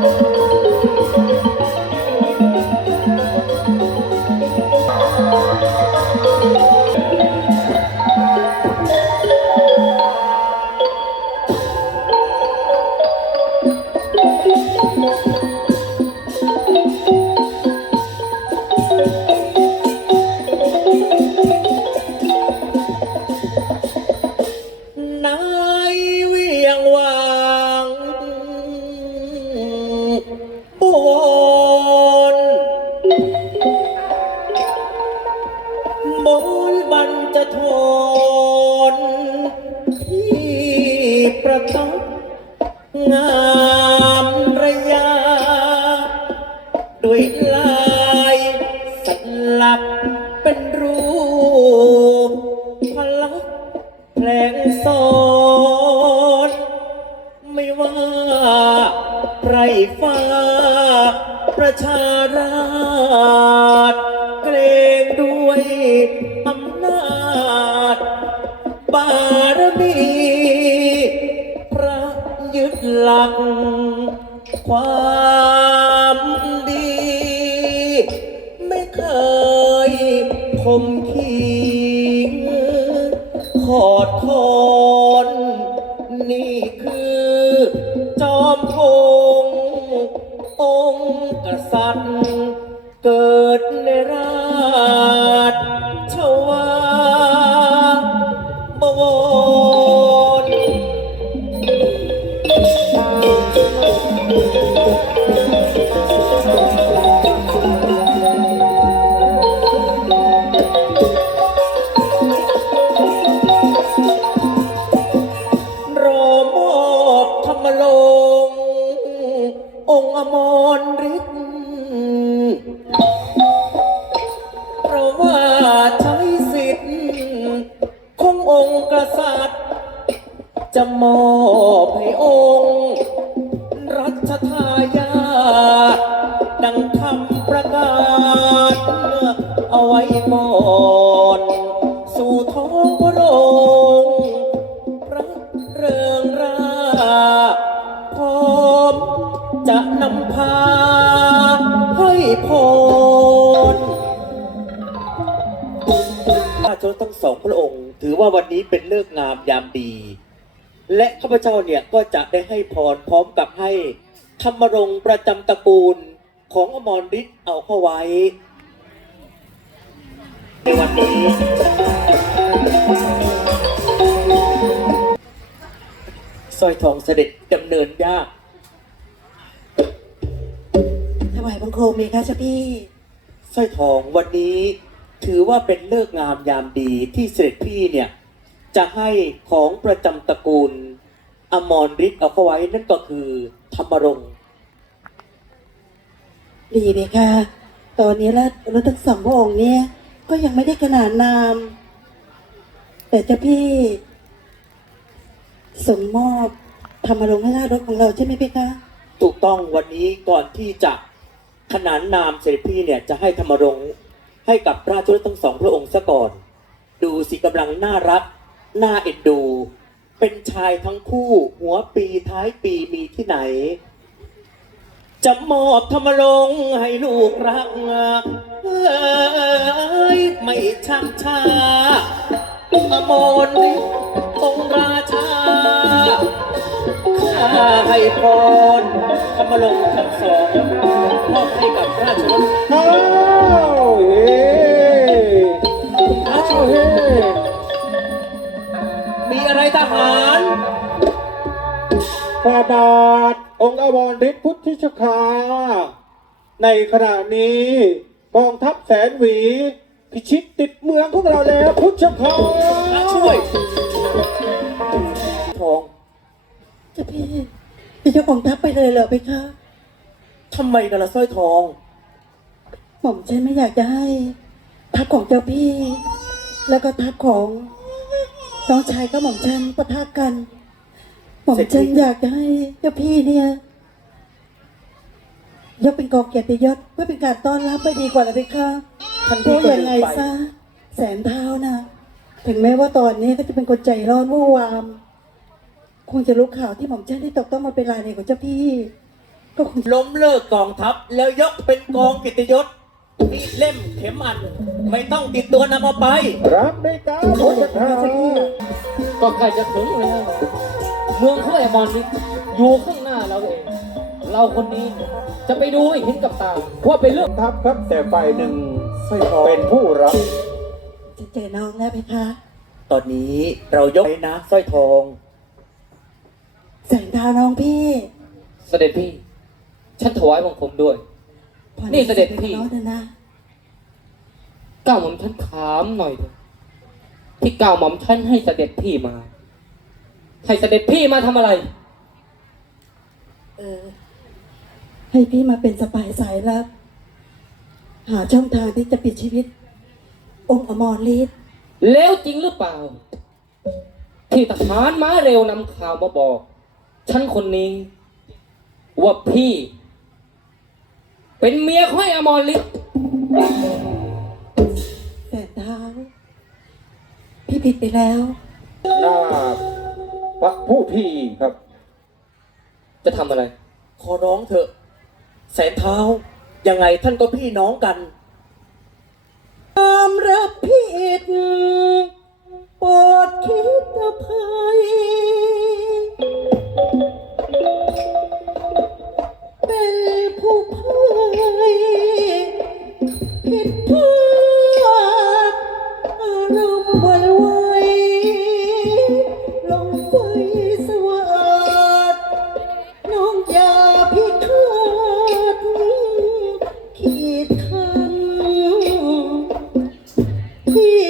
น ประทับงามระยาด้วยลายสลักเป็นรูปพลักแผลงสอนไม่ว่าไรฟ้า ประชาราชเกรงด้วยอำนาจ ลัก ความดี ไม่เคยคมขีงขอดคอนนี่คือจอมพงองค์กษัตริย์ เกิดในรา องค์อมรฤทธิ์เพราะว่าใช้สิทธิ์ขององค์กษัตริย์ จะมอบให้องค์ รัชทายาทดังคำประกาศ เอาไว้ก่อนสู่ท้องพระโรงพระเริง จะนำพาให้พรข้าเจ้าทั้งสองพระองค์ ถือว่าวันนี้เป็นเลิกษ์งามยามดี และข้าพเจ้าเนี่ยก็จะได้ให้พรพร้อมกับให้ธรรมรงค์ประจำตระกูลของอมรฤทธิ์เอาเข้าไว้ ในวันนี้สร้อยทองเสด็จดำเนินยากายบังคมมีค่ะเจ้าพี่สร้อยทองวันนี้ถือว่าเป็นเลิกษ์งามยามดีที่เสด็จพี่เนี่ย จะให้ของประจำตระกูล อมรฤทธิ์เอาเข้าไว้นั่นก็คือธรรมรงค์ดีเลยค่ะ ตอนนี้แล้วรถทั้งสองพระองค์เนี่ย ก็ยังไม่ได้ขนานนาม แต่เจ้าพี่ส่งมอบทำมาลงให้ราชรถของเราใช่ไหมพี่คะ ถูกต้องวันนี้ก่อนที่จะ ขนานนามเสด็จพี่เนี่ยจะให้ธรรมรงค์ให้กับราชรถทั้งสองพระองค์ซะก่อน ดูสิกำลังน่ารัก น่าเอ็นดู เป็นชายทั้งคู่หัวปีท้ายปีมีที่ไหน จะมอบธรรมรงค์ให้ลูกรักเอ้ยไม่ชักชาอมรฤทธิ์องค์ราชา ให้พรธรรมลงค์ทั้งสองมอบให้กับราชรถอ้าวเฮ้ราชอ้าวรเฮ้ถมีอะไรทหารพระบาทองค์อวรฤทธิ์พุทธิชคา ในขณะนี้กองทัพแสนหวี พิชิตติดเมืองของเราแล้วพุทธชคา ช่วยทองเจ้า พี่พี่เจ้าของทัพไปเลยเหรอพี่คะทำไมกันละสร้อยทอง หม่อมฉันไม่อยากจะให้ทัพของเจ้าพี่ แล้วก็ทัพของน้องชายก็หม่อมฉันปะทะกัน หม่อมฉันอยากจะให้เจ้าพี่เนี่ยยกเป็นกองเกียรติยศเพื่อเป็นการต้อนรับไปดีกว่าละพี่คะท่านเพพี่ราะก็ยังลืไงมไป ซะแสนเท้านะถึงแม้ว่าตอนนี้ก็จะเป็นคนใจร้อนวุ่นวาม คงจะรู้ข่าวที่หม่อมฉันได้ตกต้องมาเป็นลายในของเจ้าพี่ ก็คงล้มเลิกกองทัพ แล้วยกเป็นกองกิตยศมีดเล่มเข็มอัดไม่ต้องติดตัวนำมาไป รับในการพระเจ้าค่ะก็ใกล้จะถึงแล้ว เมืองเขาไอมอนนี่อยู่ข้างหน้าเราเอง เราคนนี้จะไปดูให้เห็นกับตาว่าเป็นเรื่องทัพครับแต่ฝ่ายหนึ่งเป็นผู้รับจะเจอน้องแล้วไหมคะ ตอนนี้เรายกไว้นะสร้อยทอง แสงดาวน้องพี่เสด็จพี่ ฉันถวายบังคมด้วยพอนี่เสด็จพี่ น้องนะนะก้าวหม่อมฉันถามหน่อยเถอะที่ก้าวหม่อมฉันให้เสด็จพี่มา ให้เสด็จพี่มาทำอะไร เออ ให้พี่มาเป็นสปายสายลับหาช่องทางที่จะปิดชีวิต องค์อมรฤทธิ์แล้วจริงหรือเปล่า ที่ทหารม้าเร็วนำข่าวมาบอก ฉันคนนี้ ว่าพี่ เป็นเมียของไอ้อมรฤทธิ์แสงดาวพี่ผิดไปแล้ว หน้าพระผู้พี่ครับ จะทำอะไร ขอร้องเถอะ แสนเท้า ยังไงท่านก็พี่น้องกันความรับผิดโปรดคิด พี่